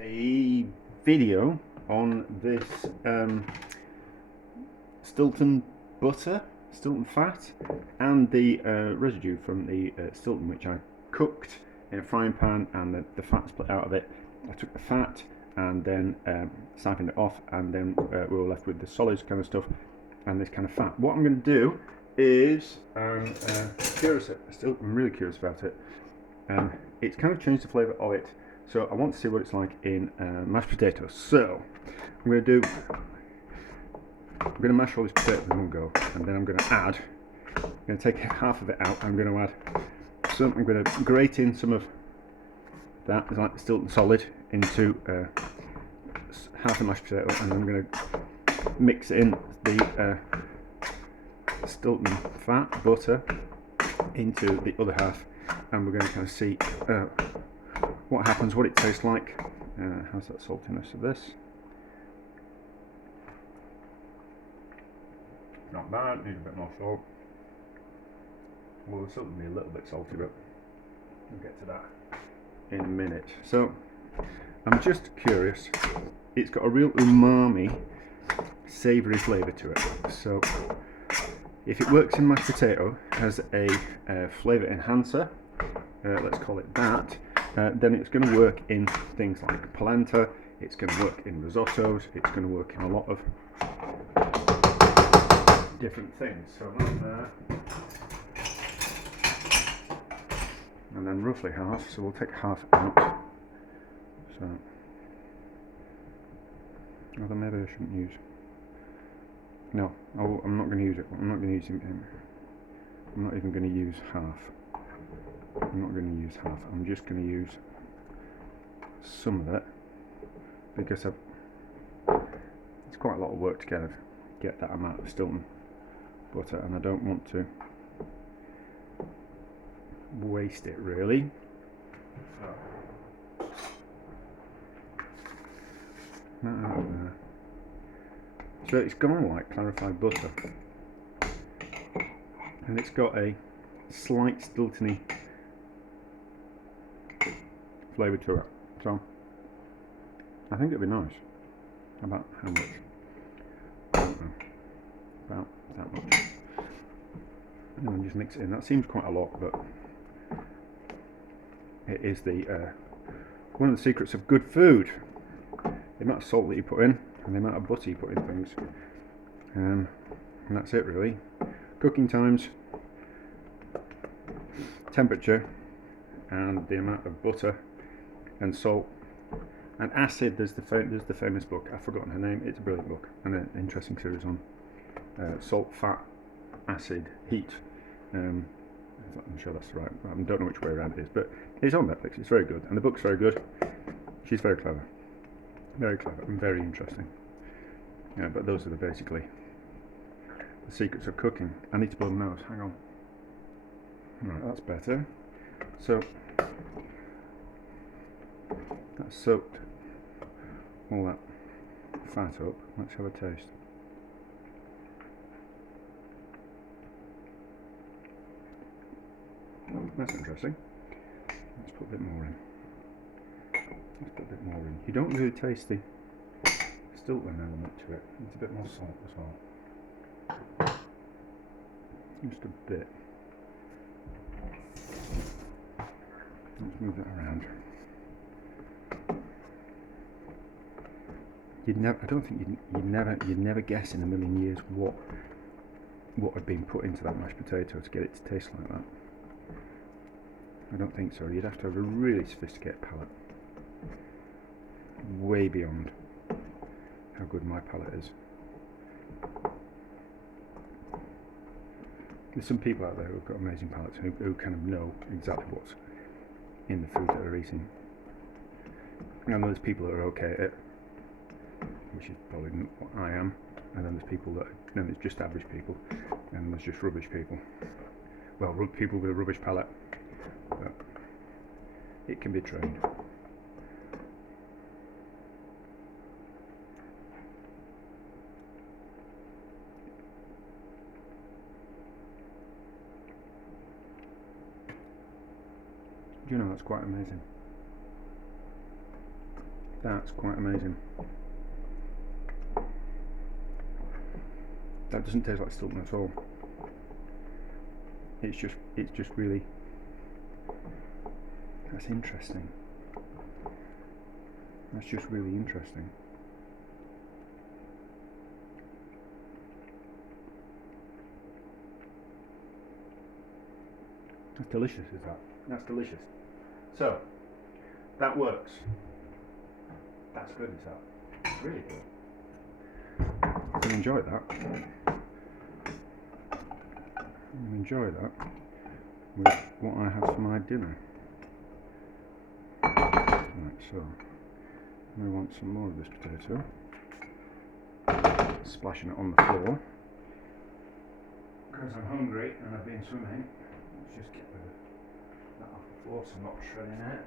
a video on this Stilton butter, Stilton Fat, and the residue from the Stilton, which I cooked in a frying pan, and the fat split out of it. I took the fat and then siphoned it off, and then we were left with the solids kind of stuff and this kind of fat. What I'm going to do is I'm really curious about it. It's kind of changed the flavour of it, so I want to see what it's like in mashed potatoes. So I'm going to mash all these potatoes in one go, and then I'm going to take half of it out. I'm going to add some. I'm going to grate in some of that, like the Stilton solid, into half a mashed potato, and then I'm going to mix in the Stilton Fat butter into the other half, and we're going to kind of see what happens, what it tastes like. How's that saltiness of this? Not bad, needs a bit more salt. Well, it'll certainly be a little bit salty, but we'll get to that in a minute. So I'm just curious, it's got a real umami, savoury flavour to it. So if it works in mashed potato as a flavour enhancer, let's call it that, then it's going to work in things like polenta, it's going to work in risottos, it's going to work in a lot of different things. So that's there. And then roughly half, so we'll take half out. So, although maybe I shouldn't use. No, I'm not going to use it. I'm not going to use it. I'm not even going to use half. I'm not going to use half. I'm just going to use some of it, because it's quite a lot of work to get that amount of Stilton butter, and I don't want to waste it really. So it's gone like clarified butter, and it's got a slight Stiltony flavour to it. So I think it'd be nice. About how much? I don't know. About that much. And then just mix it in. That seems quite a lot, but it is one of the secrets of good food. The amount of salt that you put in, and the amount of butter you put in things. And that's it really. Cooking times, temperature, and the amount of butter and salt and acid. There's the famous book, I've forgotten her name. It's a brilliant book and an interesting series on salt, fat, acid, heat. I'm sure that's right. I don't know which way around it is, but it's on Netflix. It's very good, and the book's very good. She's very clever and very interesting. Yeah, but those are basically the secrets of cooking. I need to blow my nose. Hang on. Right, that's better. So that's soaked all that fat up. Let's have a taste. Oh, that's interesting. Let's put a bit more in. You don't really taste the Stilton element to it. It's a bit more salt as well. Just a bit. Let's move that around. I don't think you'd never guess in a million years what had been put into that mashed potato to get it to taste like that. I don't think so. You'd have to have a really sophisticated palate. Way beyond how good my palate is. There's some people out there who've got amazing palates who kind of know exactly what's in the food that they're eating. And there's people that are okay at it, which is probably what I am. And then there's just average people, and there's just rubbish people. Well, people with a rubbish palate, but it can be trained. You know, that's quite amazing. That's quite amazing. That doesn't taste like Stilton at all. It's just really, that's interesting. That's just really interesting. That's delicious, is that? That's delicious. So, that works. That's good, is that? It's really good. I enjoy that. I enjoy that with what I have for my dinner. Right, so I want some more of this potato. Splashing it on the floor because I'm hungry and I've been swimming. Let's just get rid of that off the floor so I'm not shredding it.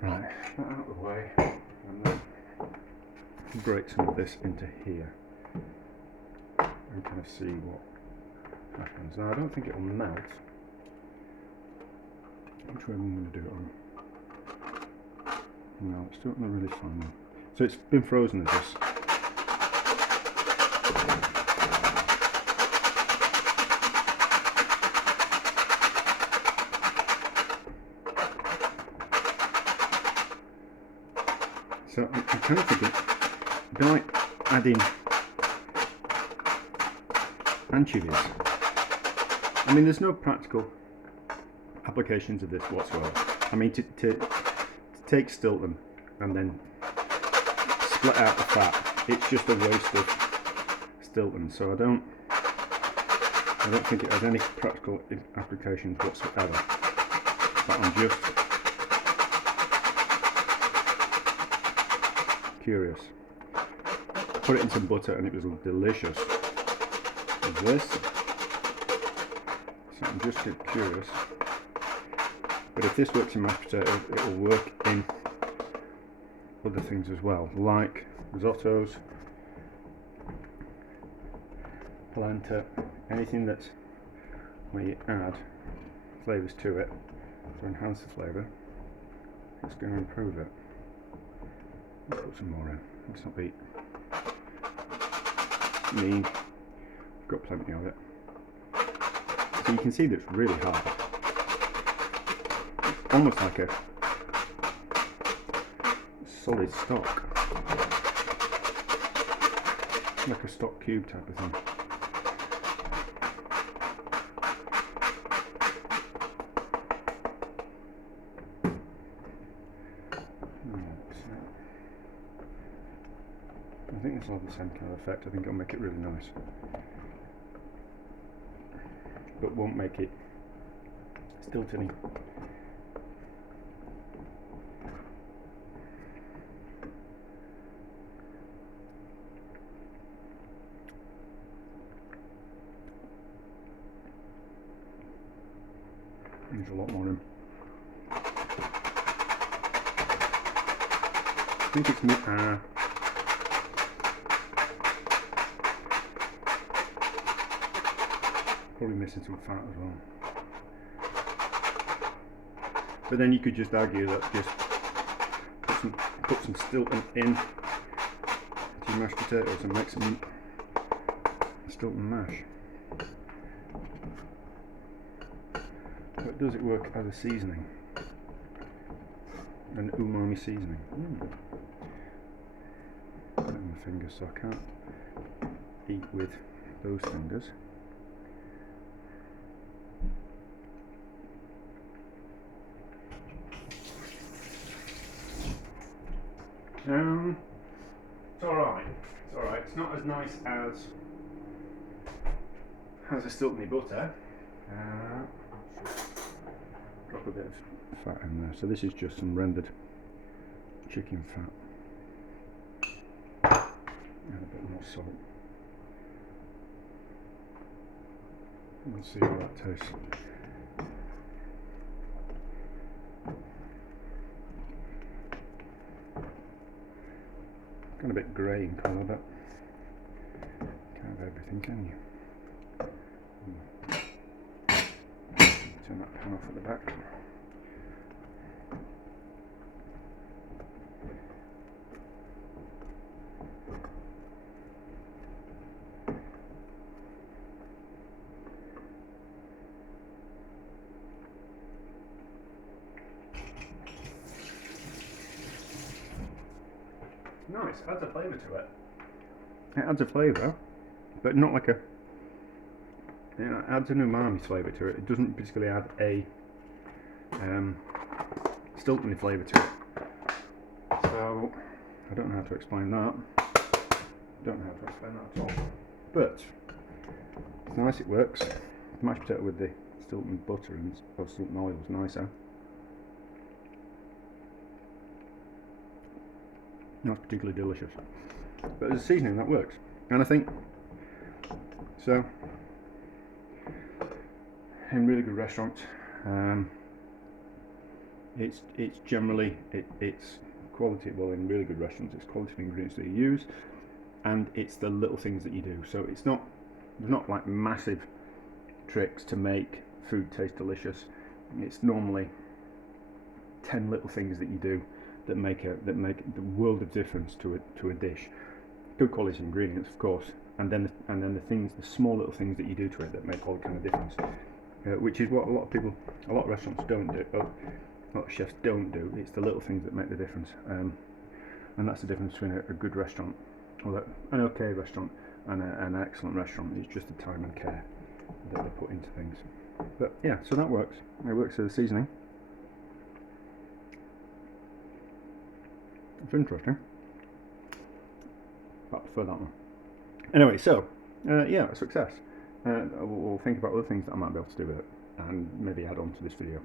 Right, that out of the way, and then grate some of this into here and kind of see what happens. Now I don't think it will melt. Which way am I going to do it on? No, it's still not really fine. So it's been frozen as this. So I'm kind of thinking, it'd be like adding anchovies. I mean, there's no practical applications of this whatsoever. I mean, to take Stilton and then split out the fat, it's just a waste of Stilton. So I don't think it has any practical applications whatsoever. But I'm just curious. Put it in some butter and it was delicious. With this, so I'm just curious. But if this works in mashed potato, it will work in other things as well, like risottos, polenta, anything that's where you add flavours to it to enhance the flavour. It's going to improve it. Let's put some more in. Let's not be mean. I've got plenty of it. So you can see that it's really hard. Almost like a solid stock. Like a stock cube type of thing. I think this will have the same kind of effect. I think it'll make it really nice. But won't make it Stilton-y. There's a lot more in. I think it's probably missing some fat as well. But then you could just argue that just put some Stilton in to your mashed potatoes and make some Stilton mash. But does it work as a seasoning? An umami seasoning. Put it on my fingers so I can't eat with those fingers. It's alright. It's alright. It's not as nice as a Stilton butter. Drop a bit of fat in there. So this is just some rendered chicken fat. And a bit more salt. Let's see how that tastes. Kind of a bit grey in colour, but can't have everything, can you? Turn that pan off at the back. nice. Adds a flavour to it. It adds a flavour, but not like a, you know, it adds an umami flavour to it. It doesn't particularly add a Stilton flavour to it. So I don't know how to explain that. Don't know how to explain that at all. But it's nice, it works. The mashed potato with the Stilton butter and Stilton oil is nicer. Not particularly delicious, but as a seasoning that works. And I think so. In really good restaurants, it's generally it's quality. Well, in really good restaurants, it's quality of ingredients that you use, and it's the little things that you do. So it's not like massive tricks to make food taste delicious. It's normally 10 little things that you do that make the world of difference to a dish. Good quality ingredients, of course, and then the small little things that you do to it that make all the kind of difference, which is what a lot of restaurants don't do. A lot of chefs don't do. It's the little things that make the difference, and that's the difference between a good restaurant, or an okay restaurant, and an excellent restaurant. It's just the time and care that they put into things. But yeah, so that works. It works as a seasoning. It's interesting. I prefer that one. Anyway, so yeah, a success. We'll think about other things that I might be able to do with it, and maybe add on to this video.